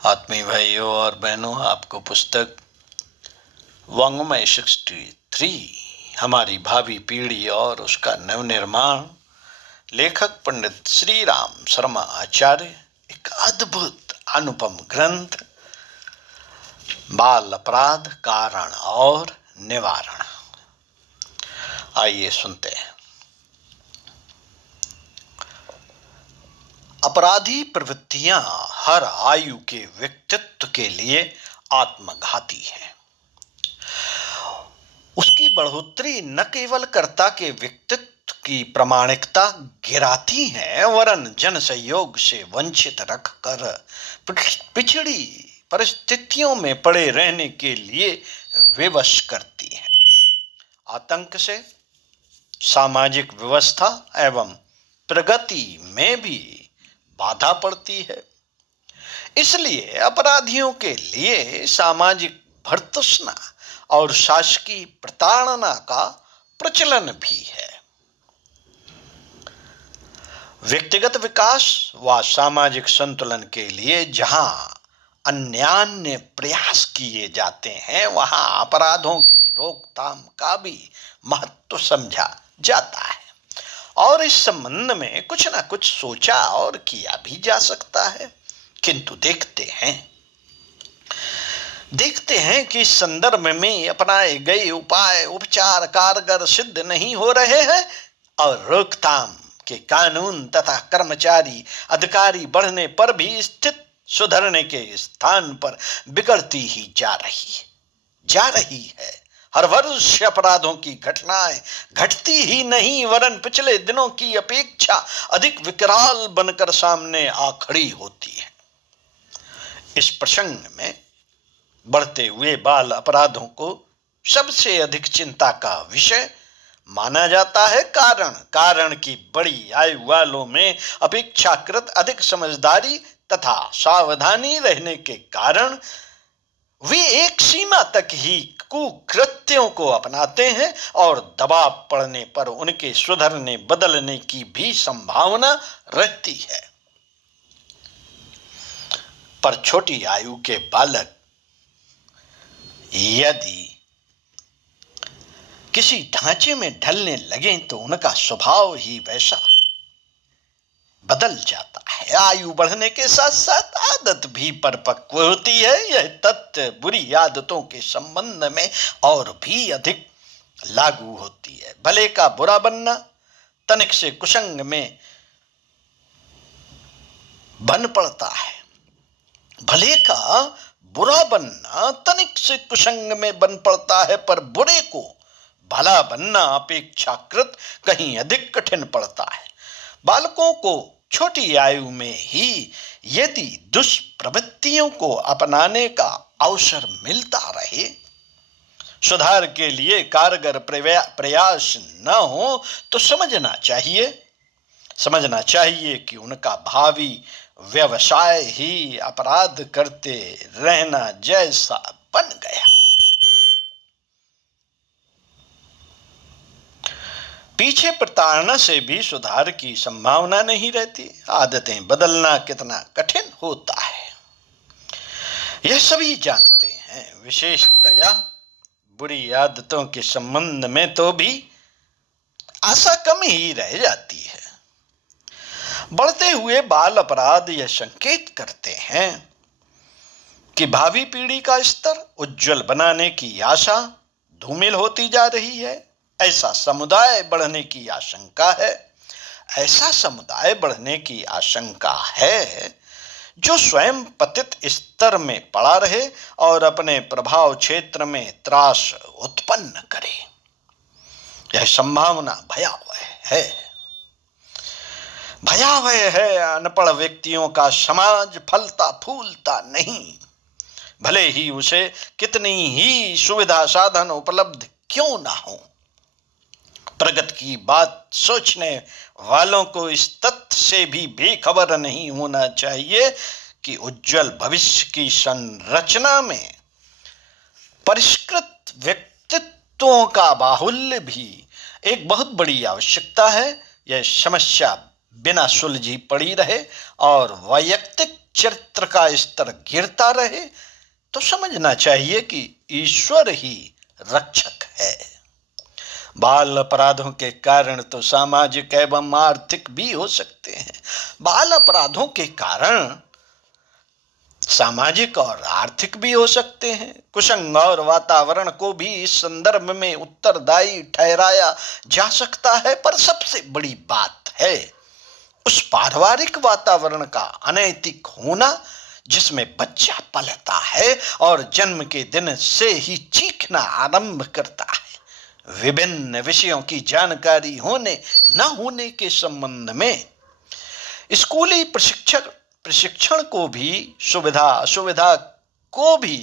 आत्मीय भाइयों और बहनों, आपको पुस्तक वाङ्मय 63 हमारी भावी पीढ़ी और उसका नवनिर्माण, लेखक पंडित श्री राम शर्मा आचार्य, एक अद्भुत अनुपम ग्रंथ, बाल अपराध कारण और निवारण। आइए सुनते हैं। अपराधी प्रवृत्तियां हर आयु के व्यक्तित्व के लिए आत्मघाती हैं। उसकी बढ़ोतरी न केवल कर्ता के व्यक्तित्व की प्रामाणिकता गिराती है, वरन जन सहयोग से वंचित रखकर पिछड़ी परिस्थितियों में पड़े रहने के लिए विवश करती है। आतंक से सामाजिक व्यवस्था एवं प्रगति में भी बाधा पड़ती है। इसलिए अपराधियों के लिए सामाजिक भर्त्सना और शासकीय प्रताड़ना का प्रचलन भी है। व्यक्तिगत विकास व सामाजिक संतुलन के लिए जहां अन्यान्य प्रयास किए जाते हैं, वहां अपराधों की रोकथाम का भी महत्व समझा जाता है और इस संबंध में कुछ न कुछ सोचा और किया भी जा सकता है। किंतु देखते हैं कि इस संदर्भ में अपनाए गए उपाय उपचार कारगर सिद्ध नहीं हो रहे हैं और रोकथाम के कानून तथा कर्मचारी अधिकारी बढ़ने पर भी स्थिति सुधरने के स्थान पर बिगड़ती ही जा रही है। हर वर्ष अपराधों की घटनाएं घटती ही नहीं, वरन पिछले दिनों की अपेक्षा अधिक विकराल बनकर सामने आ खड़ी होती है। इस प्रसंग में बढ़ते हुए बाल अपराधों को सबसे अधिक चिंता का विषय माना जाता है। कारण की बड़ी आयु वालों में अपेक्षाकृत अधिक समझदारी तथा सावधानी रहने के कारण वे एक सीमा तक ही कुकृत्यों को अपनाते हैं और दबाव पड़ने पर उनके सुधरने बदलने की भी संभावना रहती है। पर छोटी आयु के बालक यदि किसी ढांचे में ढलने लगे तो उनका स्वभाव ही वैसा बदल जाता है। आयु बढ़ने के साथ साथ आदत भी परिपक्व होती है। यह तथ्य बुरी आदतों के संबंध में और भी अधिक लागू होती है। भले का बुरा बनना तनिक से कुसंग में बन पड़ता है। भले का बुरा बनना तनिक से कुसंग में बन पड़ता है, पर बुरे को भला बनना अपेक्षाकृत कहीं अधिक कठिन पड़ता है। बालकों को छोटी आयु में ही यदि दुष्प्रवृत्तियों को अपनाने का अवसर मिलता रहे, सुधार के लिए कारगर प्रयास न हो, तो समझना चाहिए कि उनका भावी व्यवसाय ही अपराध करते रहना जैसा बन गया। पीछे प्रताड़ना से भी सुधार की संभावना नहीं रहती। आदतें बदलना कितना कठिन होता है, यह सभी जानते हैं। विशेषतया बुरी आदतों के संबंध में तो भी आशा कम ही रह जाती है। बढ़ते हुए बाल अपराध यह संकेत करते हैं कि भावी पीढ़ी का स्तर उज्जवल बनाने की आशा धूमिल होती जा रही है। ऐसा समुदाय बढ़ने की आशंका है जो स्वयं पतित स्तर में पड़ा रहे और अपने प्रभाव क्षेत्र में त्रास उत्पन्न करे। यह संभावना भयावह है। अनपढ़ व्यक्तियों का समाज फलता फूलता नहीं, भले ही उसे कितनी ही सुविधा साधन उपलब्ध क्यों ना हो। प्रगति की बात सोचने वालों को इस तथ्य से भी बेखबर नहीं होना चाहिए कि उज्जवल भविष्य की संरचना में परिष्कृत व्यक्तित्वों का बाहुल्य भी एक बहुत बड़ी आवश्यकता है। यह समस्या बिना सुलझी पड़ी रहे और वैयक्तिक चरित्र का स्तर गिरता रहे तो समझना चाहिए कि ईश्वर ही रक्षक है। बाल अपराधों के कारण तो सामाजिक एवं आर्थिक भी हो सकते हैं। बाल अपराधों के कारण सामाजिक और आर्थिक भी हो सकते हैं। कुसंग और वातावरण को भी इस संदर्भ में उत्तरदायी ठहराया जा सकता है, पर सबसे बड़ी बात है उस पारिवारिक वातावरण का अनैतिक होना जिसमें बच्चा पलता है और जन्म के दिन से ही चीखना आरंभ करता है। विभिन्न विषयों की जानकारी होने न होने के संबंध में स्कूली प्रशिक्षण को भी सुविधा असुविधा को भी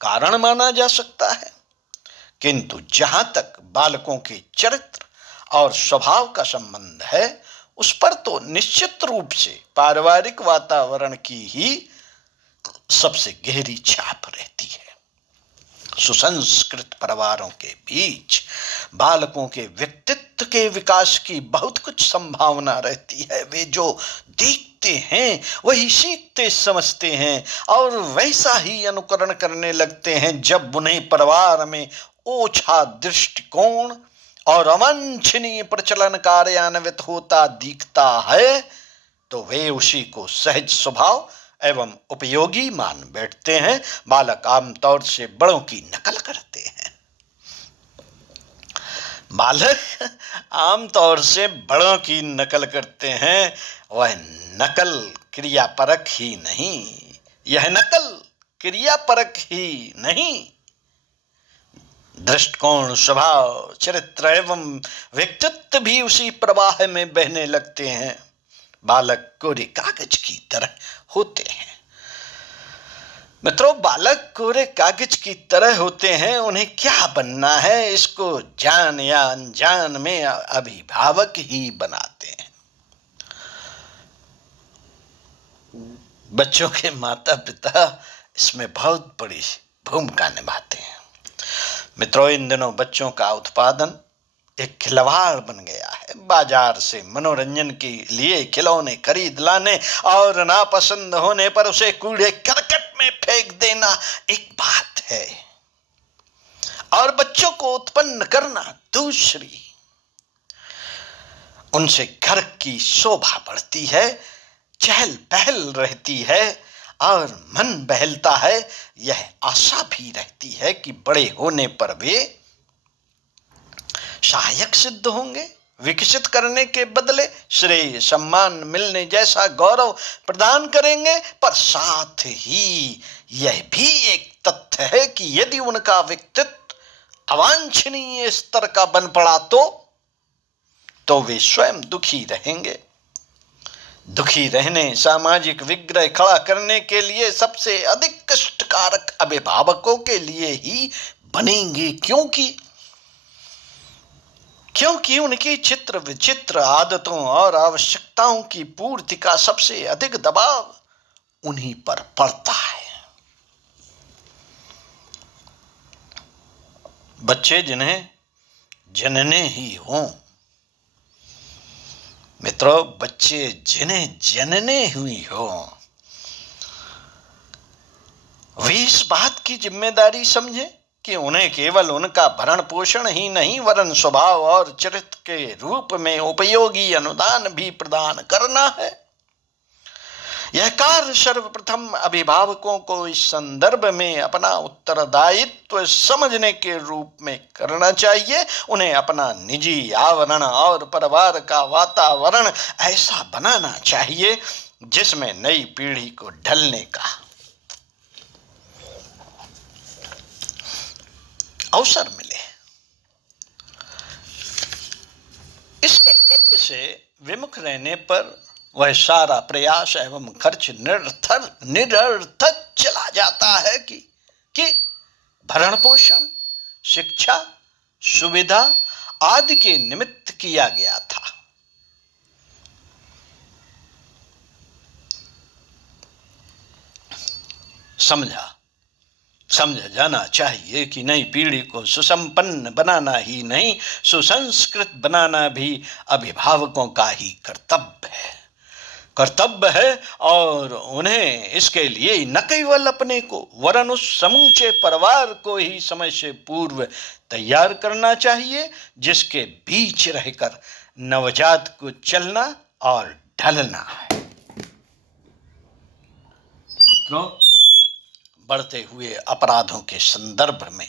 कारण माना जा सकता है, किंतु जहां तक बालकों के चरित्र और स्वभाव का संबंध है उस पर तो निश्चित रूप से पारिवारिक वातावरण की ही सबसे गहरी छाप रहती है। सुसंस्कृत परिवारों के बीच बालकों के व्यक्तित्व के विकास की बहुत कुछ संभावना रहती है। वे जो देखते हैं वही सीखते समझते हैं और वैसा ही अनुकरण करने लगते हैं। जब उन्हें परिवार में ओछा दृष्टिकोण और अवांछनीय प्रचलन कार्यान्वित होता दिखता है तो वे उसी को सहज स्वभाव एवं उपयोगी मान बैठते हैं। बालक आमतौर से बड़ों की नकल करते हैं। बालक आमतौर से बड़ों की नकल करते हैं। वह नकल क्रियापरक ही नहीं, यह नकल क्रियापरक ही नहीं, दृष्टिकोण, स्वभाव, चरित्र एवं व्यक्तित्व भी उसी प्रवाह में बहने लगते हैं। बालक कोरे कागज की तरह होते हैं। मित्रों, बालक कोरे कागज की तरह होते हैं। उन्हें क्या बनना है इसको जान या अनजान में अभिभावक ही बनाते हैं। बच्चों के माता पिता इसमें बहुत बड़ी भूमिका निभाते हैं। मित्रों, इन दिनों बच्चों का उत्पादन एक खिलवाड़ बन गया है। बाजार से मनोरंजन के लिए खिलौने खरीद लाने और नापसंद होने पर उसे कूड़े करकट में फेंक देना एक बात है और बच्चों को उत्पन्न करना दूसरी। उनसे घर की शोभा बढ़ती है, चहल पहल रहती है और मन बहलता है। यह आशा भी रहती है कि बड़े होने पर वे सहायक सिद्ध होंगे, विकसित करने के बदले श्रेय सम्मान मिलने जैसा गौरव प्रदान करेंगे। पर साथ ही यह भी एक तथ्य है कि यदि उनका व्यक्तित्व अवांछनीय स्तर का बन पड़ा तो वे स्वयं दुखी रहेंगे। दुखी रहने, सामाजिक विग्रह खड़ा करने के लिए सबसे अधिक कष्टकारक अभिभावकों के लिए ही बनेंगे, क्योंकि उनकी चित्र विचित्र आदतों और आवश्यकताओं की पूर्ति का सबसे अधिक दबाव उन्हीं पर पड़ता है। बच्चे जिन्हें जनने ही हों, मित्रों, बच्चे जिन्हें जनने हुई हो वे इस बात की जिम्मेदारी समझें कि उन्हें केवल उनका भरण पोषण ही नहीं वरन स्वभाव और चरित्र के रूप में उपयोगी अनुदान भी प्रदान करना है। यह कार्य सर्वप्रथम अभिभावकों को इस संदर्भ में अपना उत्तरदायित्व समझने के रूप में करना चाहिए। उन्हें अपना निजी आवरण और परिवार का वातावरण ऐसा बनाना चाहिए जिसमें नई पीढ़ी को ढलने का अवसर मिले। इस कर्तव्य से विमुख रहने पर वह सारा प्रयास एवं खर्च निरर्थक चला जाता है कि भरण पोषण, शिक्षा, सुविधा आदि के निमित्त किया गया था। समझा जाना चाहिए कि नई पीढ़ी को सुसंपन्न बनाना ही नहीं, सुसंस्कृत बनाना भी अभिभावकों का ही कर्तव्य है। कर्तव्य है और उन्हें इसके लिए न केवल अपने को वरन उस समूचे परिवार को ही समय से पूर्व तैयार करना चाहिए जिसके बीच रहकर नवजात को चलना और ढलना है। मित्रों, बढ़ते हुए अपराधों के संदर्भ में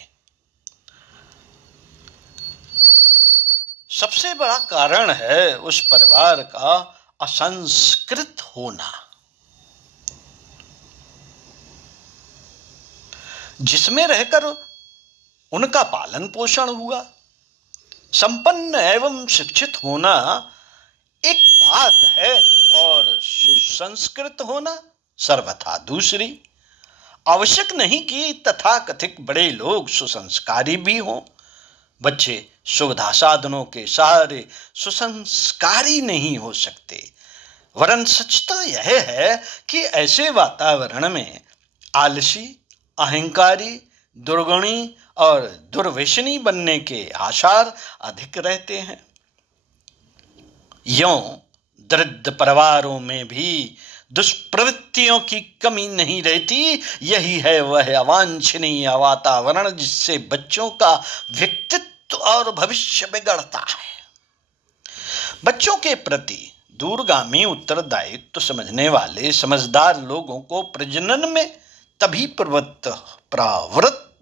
सबसे बड़ा कारण है उस परिवार का असंस्कृत होना, जिसमें रहकर उनका पालन पोषण हुआ। संपन्न एवं शिक्षित होना एक बात है और सुसंस्कृत होना सर्वथा दूसरी। आवश्यक नहीं कि तथाकथित बड़े लोग सुसंस्कारी भी हों। बच्चे सुविधा साधनों के सहारे सुसंस्कारी नहीं हो सकते, वरन सच तो यह है कि ऐसे वातावरण में आलसी, अहंकारी, दुर्गुणी और दुर्व्यसनी बनने के आसार अधिक रहते हैं। यों दरिद्र परिवारों में भी दुष्प्रवृत्तियों की कमी नहीं रहती। यही है वह अवांछनीय वातावरण जिससे बच्चों का व्यक्तित्व और भविष्य बिगड़ता है। बच्चों के प्रति दूरगामी उत्तरदायित्व समझने वाले समझदार लोगों को प्रजनन में तभी प्रवृत्त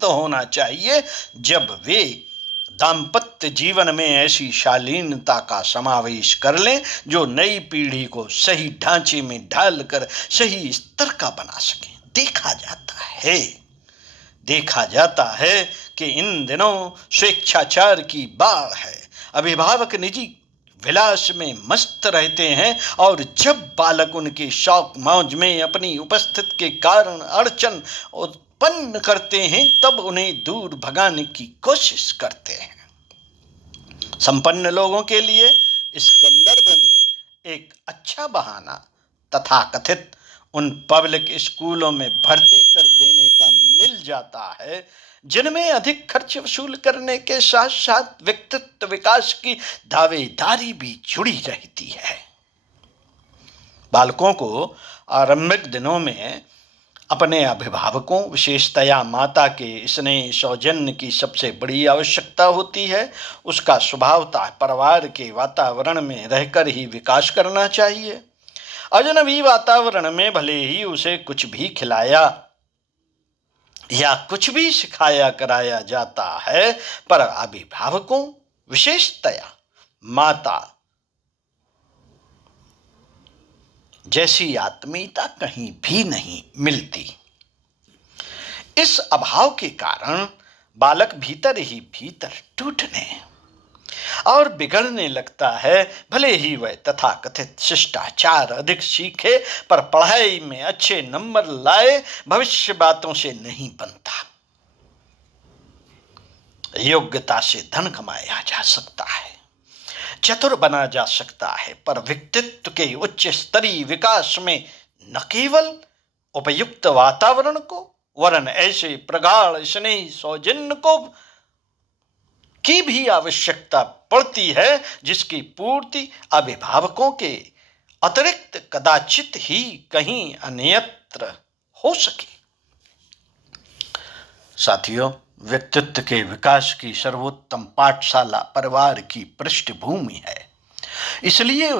होना चाहिए जब वे दाम्पत्य जीवन में ऐसी शालीनता का समावेश कर लें जो नई पीढ़ी को सही ढांचे में ढालकर सही स्तर का बना सकें। देखा जाता है कि इन दिनों स्वेच्छाचार की बाढ़ है। अभिभावक निजी विलास में मस्त रहते हैं और जब बालक उनके शौक मौज में अपनी उपस्थिति के कारण अड़चन उत्पन्न करते हैं तब उन्हें दूर भगाने की कोशिश करते हैं। संपन्न लोगों के लिए इस संदर्भ में एक अच्छा बहाना तथाकथित उन पब्लिक स्कूलों में भर्ती कर देने का मिल जाता है जिनमें अधिक खर्च वसूल करने के साथ साथ व्यक्तित्व विकास की दावेदारी भी जुड़ी रहती है। बालकों को आरंभिक दिनों में अपने अभिभावकों, विशेषतया माता के स्नेह सौजन्य की सबसे बड़ी आवश्यकता होती है। उसका स्वभावतः परिवार के वातावरण में रहकर ही विकास करना चाहिए। अजनबी वातावरण में भले ही उसे कुछ भी खिलाया या कुछ भी सिखाया कराया जाता है, पर अभिभावकों, विशेषतया माता जैसी आत्मीयता कहीं भी नहीं मिलती। इस अभाव के कारण बालक भीतर ही भीतर टूटने और बिगड़ने लगता है। भले ही वह तथाकथित शिष्टाचार अधिक सीखे, पर पढ़ाई में अच्छे नंबर लाए भविष्य बातों से नहीं बनता। योग्यता से धन कमाया जा सकता है, चतुर बना जा सकता है, पर व्यक्तित्व के उच्च स्तरीय विकास में न केवल उपयुक्त वातावरण को वरन ऐसे प्रगाढ़ स्नेह सौजन्य को की भी आवश्यकता पड़ती है जिसकी पूर्ति अभिभावकों के अतिरिक्त कदाचित ही कहीं अन्यत्र हो सके। साथियों, व्यक्तित्व के विकास की सर्वोत्तम पाठशाला परिवार की पृष्ठभूमि है। इसलिए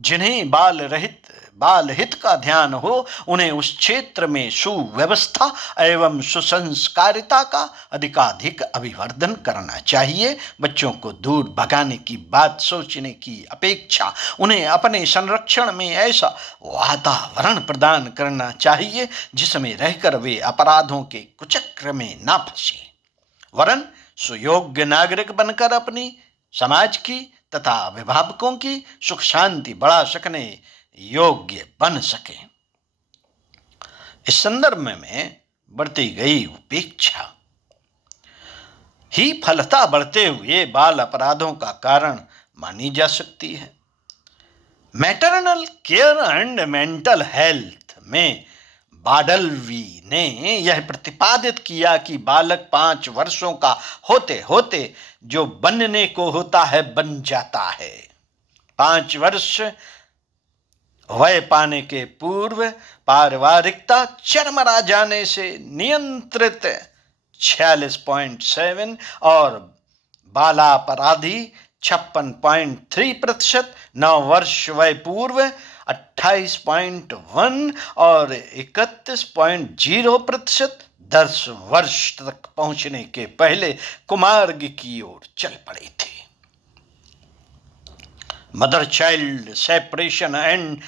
जिन्हें बाल हित का ध्यान हो, उन्हें उस क्षेत्र में सुव्यवस्था एवं सुसंस्कारिता का अधिकाधिक अभिवर्धन करना चाहिए। बच्चों को दूर भगाने की बात सोचने की अपेक्षा उन्हें अपने संरक्षण में ऐसा वातावरण प्रदान करना चाहिए जिसमें रहकर वे अपराधों के कुचक्र में ना फंसे, वरन सुयोग्य नागरिक बनकर अपनी समाज की तथा अभिभावकों की सुख शांति बढ़ा सकने योग्य बन सके। इस संदर्भ में बढ़ती गई उपेक्षा ही फलता बढ़ते हुए बाल अपराधों का कारण मानी जा सकती है। Maternal care and mental health में बाडलवी ने यह प्रतिपादित किया कि बालक 5 वर्षों का होते होते जो बनने को होता है बन जाता है। 5 वर्ष वय पाने के पूर्व पारिवारिकता चरमरा जाने से नियंत्रित 46.7 और बालापराधी 56.3%, 9 वर्ष वय पूर्व 28.1 और 31.0% 10 वर्ष तक पहुंचने के पहले कुमार्ग की ओर चल पड़े थे। मदर चाइल्ड सेपरेशन एंड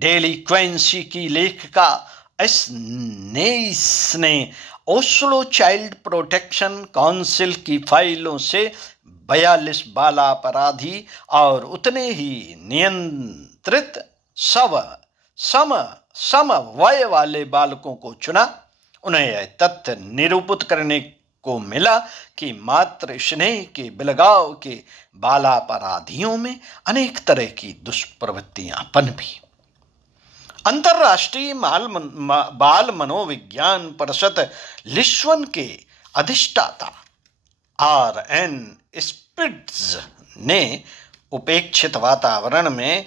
डेलिक्वेंसी की लेखिका एस नेइस ने ओस्लो चाइल्ड प्रोटेक्शन काउंसिल की फाइलों से 42 बाला अपराधी और उतने ही नियंत्रित सम वय वाले बालकों को चुना। उन्हें यह तथ्य निरूपित करने को मिला कि मात्र स्नेह के बिलगाव के बालापराधियों में अनेक तरह की दुष्प्रवृत्तियां पनपी। अंतर्राष्ट्रीय बाल मनोविज्ञान परिषद लिस्बन के अधिष्ठाता R.N. स्पिट्ज ने उपेक्षित वातावरण में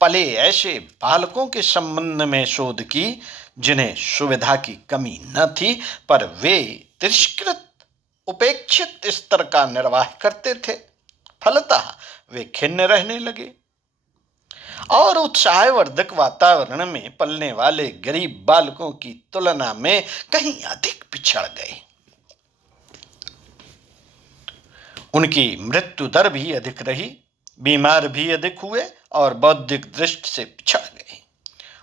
पले ऐसे बालकों के संबंध में शोध की जिन्हें सुविधा की कमी न थी, पर वे तिरस्कृत उपेक्षित स्तर का निर्वाह करते थे। फलतः वे खिन्न रहने लगे और उत्साहवर्धक वातावरण में पलने वाले गरीब बालकों की तुलना में कहीं अधिक पिछड़ गए। उनकी मृत्यु दर भी अधिक रही, बीमार भी अधिक हुए और बौद्धिक दृष्टि से पिछड़ गए।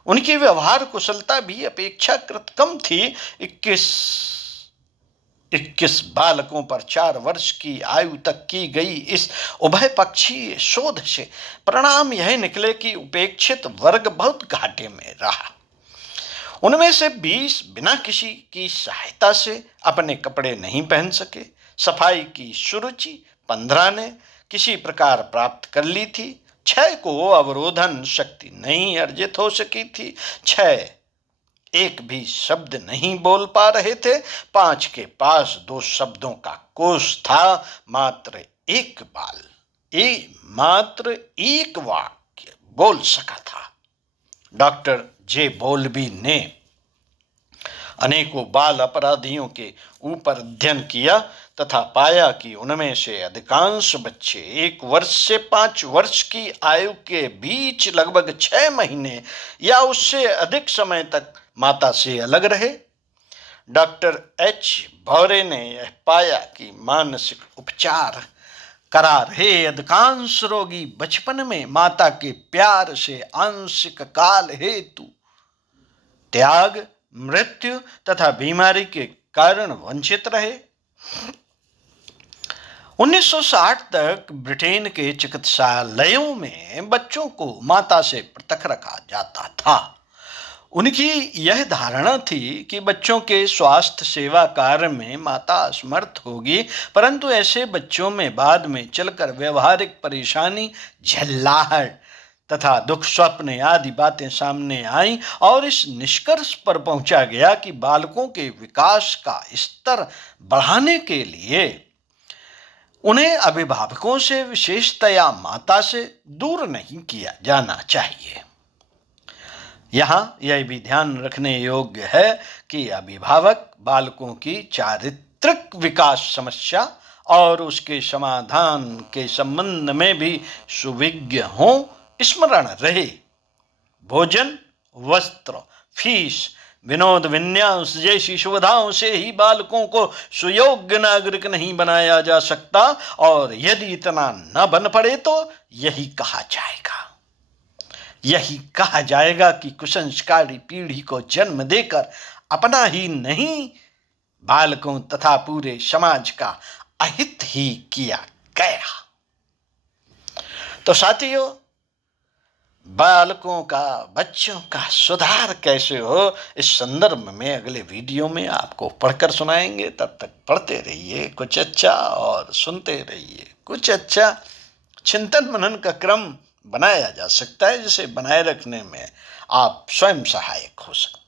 उनकी व्यवहार कुशलता भी अपेक्षाकृत कम थी। 21 बालकों पर 4 वर्ष की आयु तक की गई इस उभय पक्षीय शोध से परिणाम यह निकले कि उपेक्षित वर्ग बहुत घाटे में रहा। उनमें से 20 बिना किसी की सहायता से अपने कपड़े नहीं पहन सके। सफाई की सुरुचि 15 ने किसी प्रकार प्राप्त कर ली थी। 6 को अवरोधन शक्ति नहीं अर्जित हो सकी थी। 6 एक भी शब्द नहीं बोल पा रहे थे। 5 के पास 2 शब्दों का कोश था। मात्र एक वाक्य बोल सका था। डॉक्टर जे बॉल्बी ने अनेकों बाल अपराधियों के ऊपर अध्ययन किया तथा पाया कि उनमें से अधिकांश बच्चे 1 वर्ष से 5 वर्ष की आयु के बीच लगभग 6 महीने या उससे अधिक समय तक माता से अलग रहे। डॉक्टर एच भौरे ने यह पाया कि मानसिक उपचार करा रहे अधिकांश रोगी बचपन में माता के प्यार से आंशिक काल हेतु त्याग, मृत्यु तथा बीमारी के कारण वंचित रहे। 1960 तक ब्रिटेन के चिकित्सालयों में बच्चों को माता से पृथक रखा जाता था। उनकी यह धारणा थी कि बच्चों के स्वास्थ्य सेवा कार्य में माता असमर्थ होगी, परंतु ऐसे बच्चों में बाद में चलकर व्यवहारिक परेशानी, झल्लाहट तथा दुख स्वप्न आदि बातें सामने आईं और इस निष्कर्ष पर पहुंचा गया कि बालकों के विकास का स्तर बढ़ाने के लिए उन्हें अभिभावकों से, विशेषतया माता से दूर नहीं किया जाना चाहिए। यहाँ यह भी ध्यान रखने योग्य है कि अभिभावक बालकों की चारित्रिक विकास समस्या और उसके समाधान के संबंध में भी सुविज्ञ हों। स्मरण रहे, भोजन, वस्त्र, फीस, विनोद, विन्यास जैसी सुविधाओं से ही बालकों को सुयोग्य नागरिक नहीं बनाया जा सकता, और यदि इतना न बन पड़े तो यही कहा जाएगा कि कुसंस्कारी पीढ़ी को जन्म देकर अपना ही नहीं बालकों तथा पूरे समाज का अहित ही किया गया। तो साथियों, बालकों का, बच्चों का सुधार कैसे हो, इस संदर्भ में अगले वीडियो में आपको पढ़कर सुनाएंगे। तब तक पढ़ते रहिए कुछ अच्छा और सुनते रहिए कुछ अच्छा। चिंतन मनन का क्रम बनाया जा सकता है, जिसे बनाए रखने में आप स्वयं सहायक हो सकते हैं।